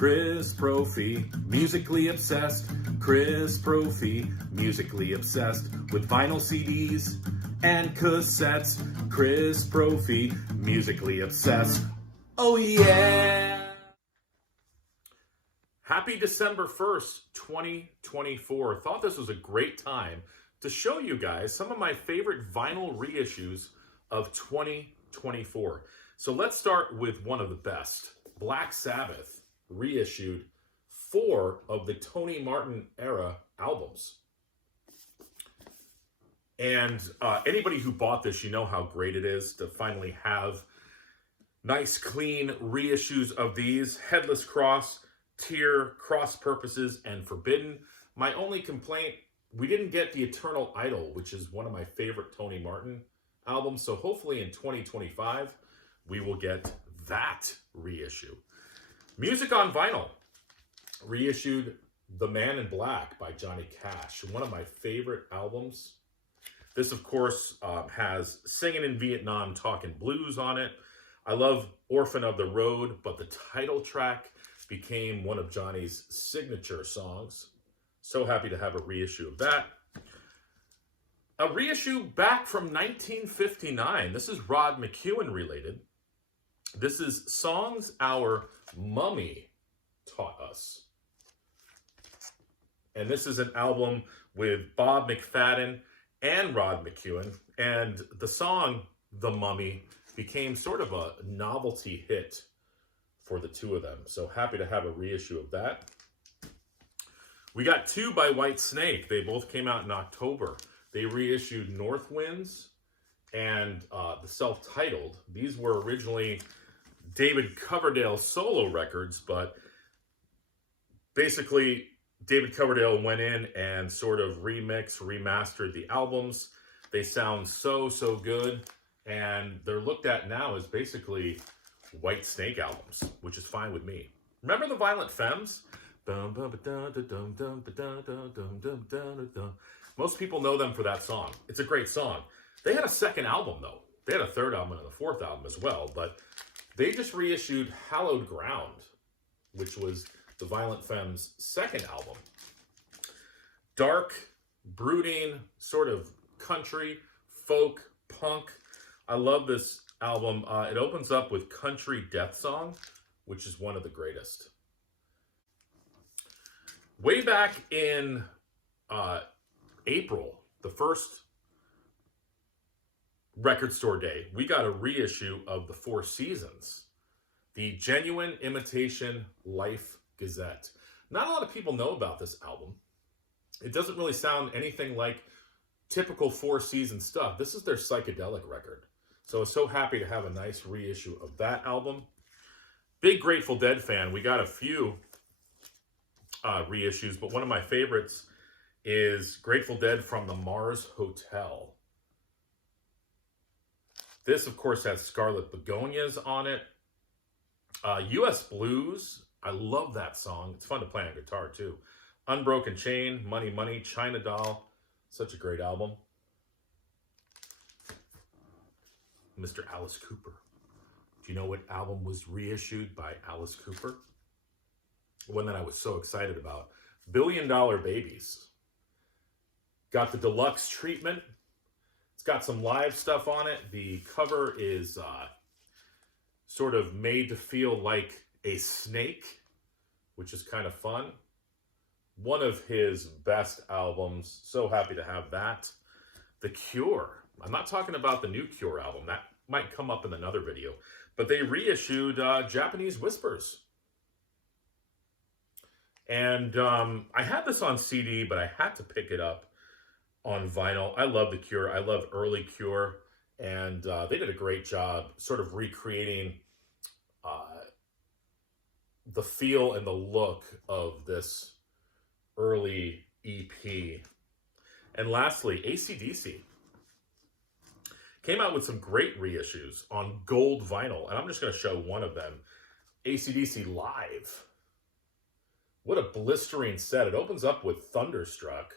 Chris Brophy, musically obsessed. Chris Brophy, musically obsessed with vinyl CDs and cassettes. Chris Brophy, musically obsessed. Oh yeah! Happy December 1st, 2024. Thought this was a great time to show you guys some of my favorite vinyl reissues of 2024. So let's start with one of the best. Black Sabbath reissued 4 of the Tony Martin era albums. And anybody who bought this, you know how great it is to finally have nice, clean reissues of these. Headless Cross, Tear, Cross Purposes, and Forbidden. My only complaint, we didn't get The Eternal Idol, which is one of my favorite Tony Martin albums. So hopefully in 2025, we will get that reissue. Music on Vinyl reissued The Man in Black by Johnny Cash, one of my favorite albums. This, of course, has Singing in Vietnam, Talking Blues on it. I love Orphan of the Road, but the title track became one of Johnny's signature songs. So happy to have a reissue of that. A reissue back from 1959. This is Rod McEwen related. This is Songs Our Mummy Taught Us. And this is an album with Bob McFadden and Rod McEwen. And the song, The Mummy, became sort of a novelty hit for the two of them. So happy to have a reissue of that. We got 2 by White Snake. They both came out in October. They reissued North Winds and the self-titled. These were originally David Coverdale solo records, but basically David Coverdale went in and sort of remastered the albums. They sound so good, and they're looked at now as basically White Snake albums, which is fine with me. Remember the Violent Femmes? Most people know them for that song. It's a great song. They had a second album, though. They had a third album and a fourth album as well, but they just reissued Hallowed Ground, which was the Violent Femmes' second album. Dark, brooding, sort of country, folk, punk. I love this album. It opens up with Country Death Song, which is one of the greatest. Way back in April, the first record store day, we got a reissue of The Four Seasons, the Genuine Imitation Life Gazette. Not a lot of people know about this album. It doesn't really sound anything like typical Four Seasons stuff. This is their psychedelic record. So I was so happy to have a nice reissue of that album. Big Grateful Dead fan. We got a few reissues, but one of my favorites is Grateful Dead from the Mars Hotel. This, of course, has Scarlet Begonias on it. U.S. Blues. I love that song. It's fun to play on guitar, too. Unbroken Chain, Money Money, China Doll. Such a great album. Mr. Alice Cooper. Do you know what album was reissued by Alice Cooper? One that I was so excited about. $1 Billion Babies. Got the deluxe treatment. It's got some live stuff on it. The cover is sort of made to feel like a snake, which is kind of fun. One of his best albums. So happy to have that. The Cure. I'm not talking about the new Cure album. That might come up in another video. But they reissued Japanese Whispers. And I had this on CD, but I had to pick it up on vinyl. I love The Cure. I love early Cure. And they did a great job sort of recreating the feel and the look of this early EP. And lastly, AC/DC came out with some great reissues on gold vinyl. And I'm just going to show one of them. AC/DC Live. What a blistering set. It opens up with Thunderstruck.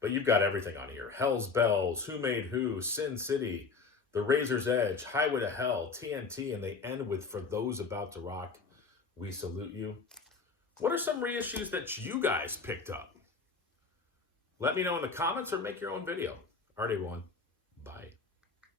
But you've got everything on here. Hell's Bells, Who Made Who, Sin City, The Razor's Edge, Highway to Hell, TNT, and they end with For Those About to Rock, We Salute You. What are some reissues that you guys picked up? Let me know in the comments or make your own video. Alright, everyone. Bye.